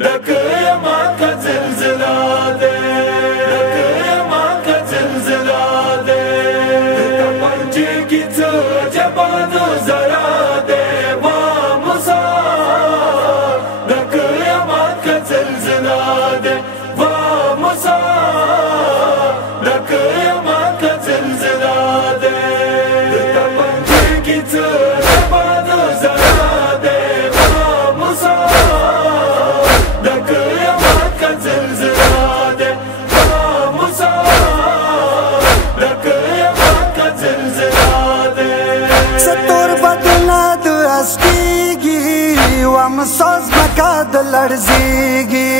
لك يا ماك زلزلة لك يا ماك زلزلة पंछी की जबान जरा दे वामसा लक या माक زلزلة वामसा लक या माक زلزلة पंछी की जबान जरा दे वामसा ومساز مکا د لړزیږي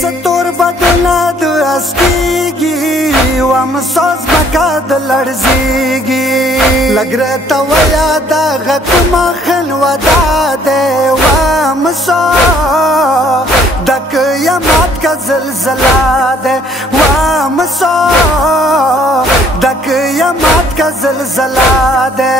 ستور بدله د اسکیږي ومساز مکا د لړزیږي لګرته ویا د غکما خن ودا ده ومسا دک یمات کا زلزلہ ده ومسا دک یمات کا زلزلہ ده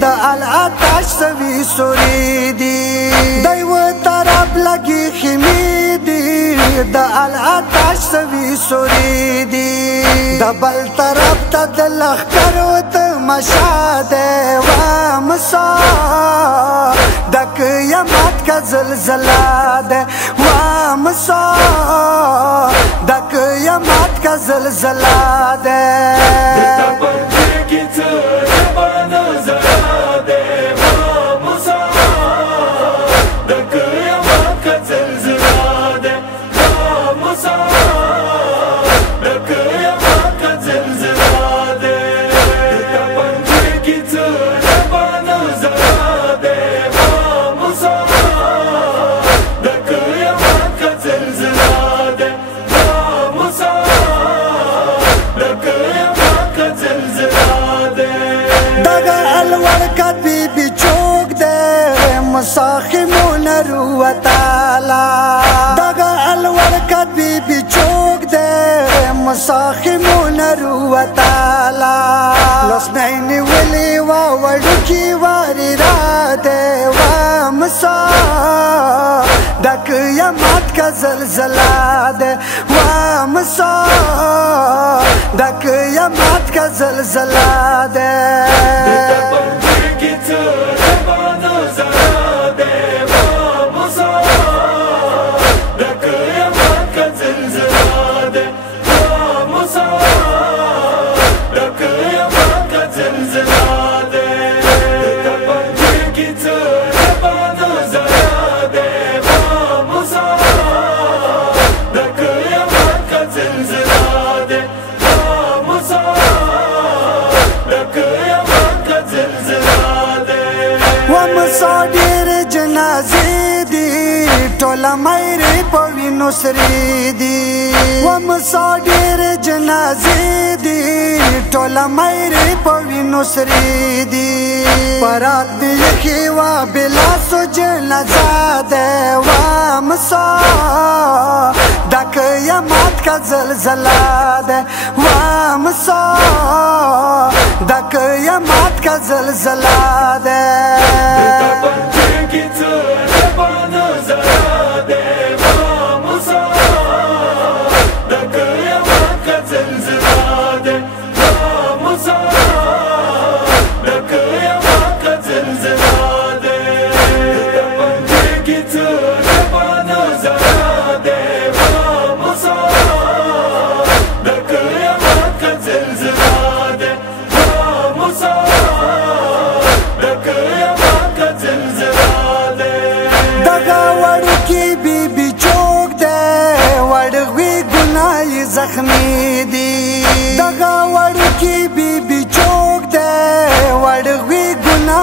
دا العطش سوي سوري دي دايو طرب لگي خمي دي دا العطش سوي سوري دي دا بل طرف تا دلخ کرو تمشا دے وامسا دک یمات کا زلزلہ دے وامسا دک یمات کا زلزلہ دے مساخمون روتالا دغا الورکت بی بی چوک دے مساخمون روتالا لسنین ولی ووڑو کی واری را دے وامسا دک یمات کا زلزلہ دے وامسا دک یمات کا زلزلہ دے صادر جنازې دي ټوله مېرې په وینو سرې دي ومصادر جنازې دي ټوله مېرې په وینو سرې دي پرات دې یخې وا بلا سوجنازه ده وامسا دک یمات کا زلزلہ ده وامسا دک یمات کا زلزلہ ده زخمی دی دغا وڑکی بی بی چوک دے وڑوی گناہ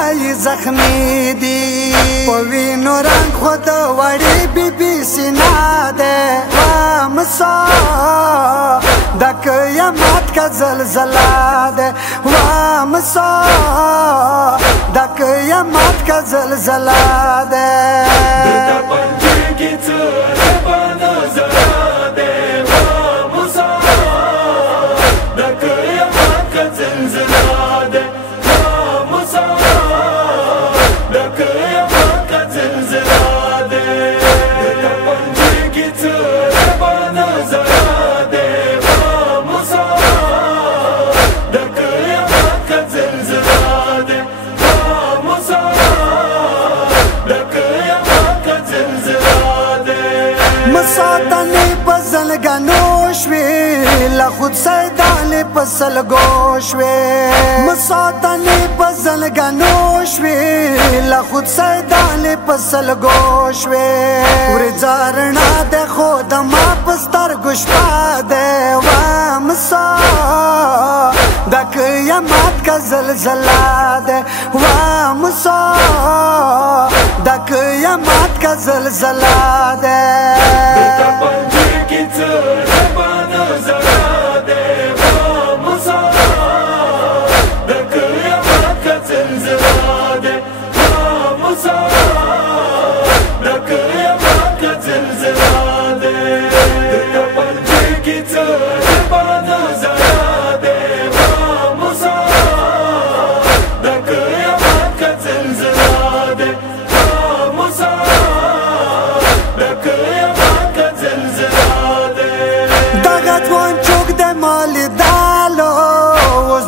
زخمی دی پوینو رنگ خود وڑی بی بی سینا دے وامسا دک یمات کا زلزلہ دے وامسا دک یمات کا زلزلہ دے مساتنی پزل گنوشوی لخود سیدالی پسل گوشوی مساتنی پزل گنوشوی لخود سیدالی پسل گوشوی پوری زارنا دے خود ما پستر گشپا دے وامسا دک یمات کا زلزلہ دے وامسا دک یمات کا زلزلہ دے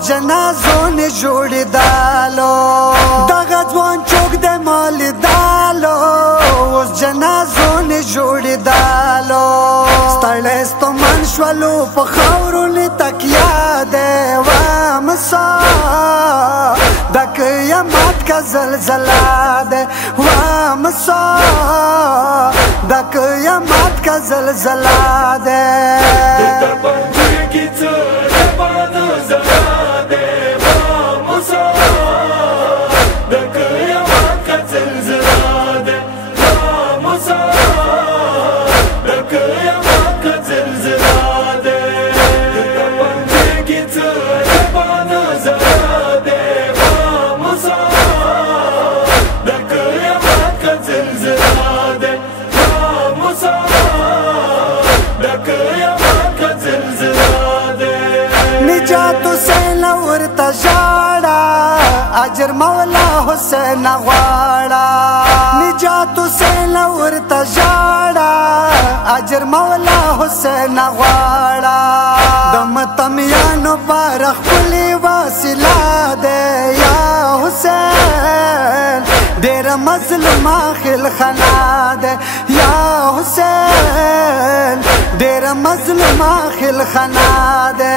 جنازون جوڑی دالو دغه ځوان چوک د مال دالو اوس جنازون جوړی دالو ستړی ستومن شولو په خاورو تکیا دی وامسا د قیامت کا زلزله دی وامسا د قیامت کا زلزله دی اجر مولا حسین غواړه نجات حسین ورته ژاړه اجر مولا حسین غواړه د متمیانو پر خپلې وسیله ده یا حسین ډېره مظلومه خلخانه ده یا حسین ډېره مظلومه خلخانه ده